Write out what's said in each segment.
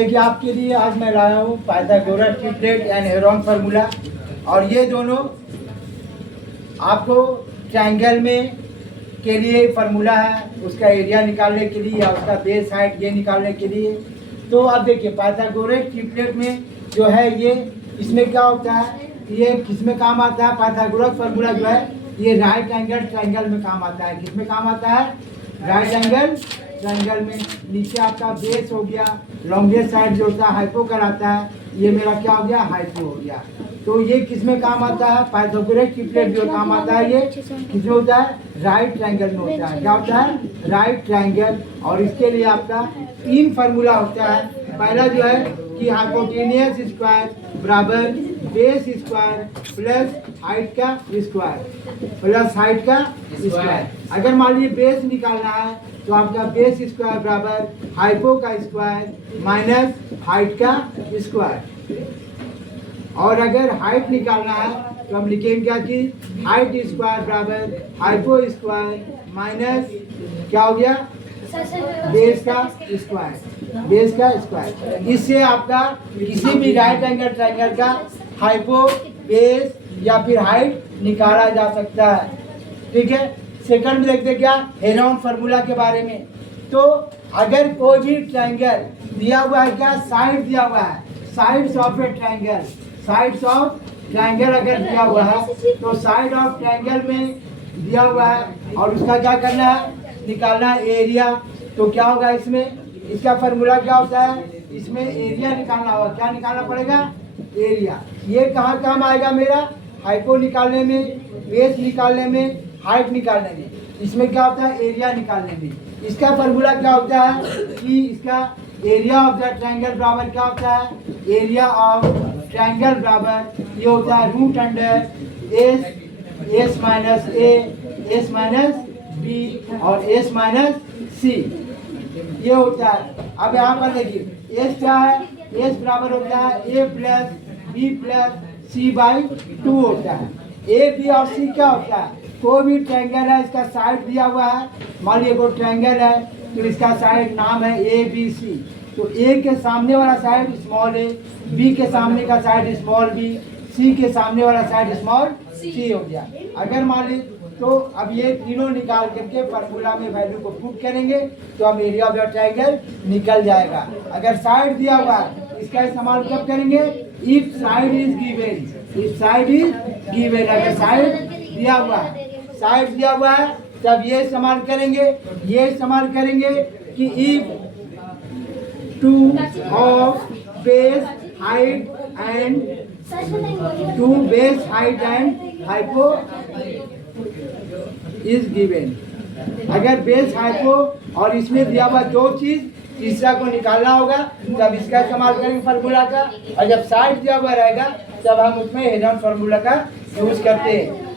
देखिए आपके लिए आज मैं लाया हूँ Pythagoras triplet and Heron formula. और ये दोनों आपको ट्रायंगल में के लिए फार्मूला है, उसका एरिया निकालने के लिए या उसका बेस हाइट ये निकालने के लिए। तो अब देखिए पाइथागोरस ट्रिपलेट में जो है ये, इसमें क्या होता है, ये किसमें काम आता है, पाइथागोरस फार्मूला जो है ये राइट एंगल ट्रायंगल में काम आता है। किसमें काम आता है, राइट एंगल ट्रायंगल में। नीचे आपका बेस हो गया, लॉन्गेस्ट साइड जो होता है हाइपो कराता है, ये मेरा क्या हो गया, हाइपो हो गया। तो ये किसमें काम आता है, पाइथागोरस ट्रिपलेट जो काम आता है ये किसमें होता है, राइट ट्रायंगल में होता है। क्या होता है, राइट ट्रायंगल। और इसके लिए आपका 3 फार्मूला होता है। पहला जो है कि हाइपोटेनियस स्क्वायर बराबर बेस स्क्वायर प्लस हाइट का स्क्वायर, प्लस हाइट का स्क्वायर। अगर मान लीजिए बेस निकालना है तो आपका बेस स्क्वायर बराबर हाइपो का स्क्वायर माइनस हाइट का स्क्वायर। और अगर हाइट निकालना है तो हम लिखेंगे क्या कि हाइट स्क्वायर बराबर हाइपो स्क्वायर माइनस क्या हो गया, बेस का स्क्वायर, बेस का स्क्वायर। इससे आपका किसी भी राइट एंगल ट्रायंगल का हाइपो, बेस या फिर हाइट निकाला जा सकता है। ठीक है। सेकंड में देखते क्या, हेरोन फार्मूला के बारे में। तो अगर कोई भी ट्रायंगल दिया हुआ है, क्या साइड दिया हुआ है, sides of A triangle, sides of triangle अगर दिया हुआ है तो साइड ऑफ ट्रायंगल में दिया हुआ है और उसका क्या करना है, निकालना है एरिया। तो क्या होगा इसमें, इसका फार्मूला क्या होता है, इसमें एरिया निकालना होगा। क्या निकालना पड़ेगा, एरिया। ये कहाँ काम आएगा मेरा, हाइपो निकालने में, बेस निकालने में, हाइट निकालने में। इसमें क्या होता है, एरिया निकालने में। इसका फार्मूला क्या होता है कि इसका एरिया ऑफ द ट्रायंगल बराबर क्या होता है, एरिया ऑफ ट्रायंगल बराबर ये होता है रूट अंडर एस माइनस ए, एस माइनस बी और एस माइनस सी, ये होता है। अब यहाँ पर देखिए एस क्या है, एस बराबर होता है A plus B plus C by 2 होता है। ए बी और सी क्या होता है, कोई भी ट्रायंगल है इसका साइड दिया हुआ है। मान लीजिए कोई ट्रायंगल है तो इसका साइड नाम है ए बी सी। तो ए के सामने वाला साइड स्मॉल ए, बी के सामने का साइड स्मॉल बी, सी के सामने वाला साइड स्मॉल सी हो गया। अगर मान लीजिए तो अब ये तीनों निकाल करके फार्मूला में वैल्यू को पुट करेंगे तो हम एरिया ऑफ द ट्रायंगल निकल जाएगा। अगर साइड दिया हुआ है इसका इस्तेमाल कब करेंगे, if side is given, if side is given. अगर साइड दिया हुआ है, साइड दिया हुआ है तब ये इस्तेमाल करेंगे, ये इस्तेमाल करेंगे कि if 2 of base height and 2 base height and hypo is given. अगर बेस हाइपो और इसमें दिया हुआ 2 चीज, तीसरा को निकालना होगा तब इसका इस्तेमाल करेंगे फार्मूला का। और जब साइड दिया हुआ रहेगा तब हम उसमें हेरोन फार्मूला का यूज करते हैं।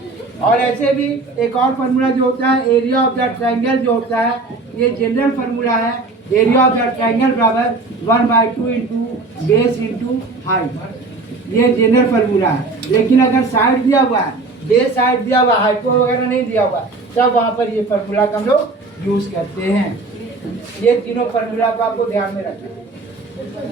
और ऐसे भी एक और फार्मूला जो होता है एरिया ऑफ द ट्रायंगल जो होता है, ये जनरल फार्मूला है। एरिया ऑफ द ट्रायंगल बराबर 1/2 इंटू बेस इंटू हाइट, ये जनरल फार्मूला है। लेकिन अगर साइड दिया हुआ है, बेस साइड दिया हुआ, हाइपो वगैरह नहीं दिया हुआ, तब वहाँ पर ये फार्मूला का हम लोग यूज करते हैं। ये तीनों फार्मूला को आपको ध्यान में रखना है।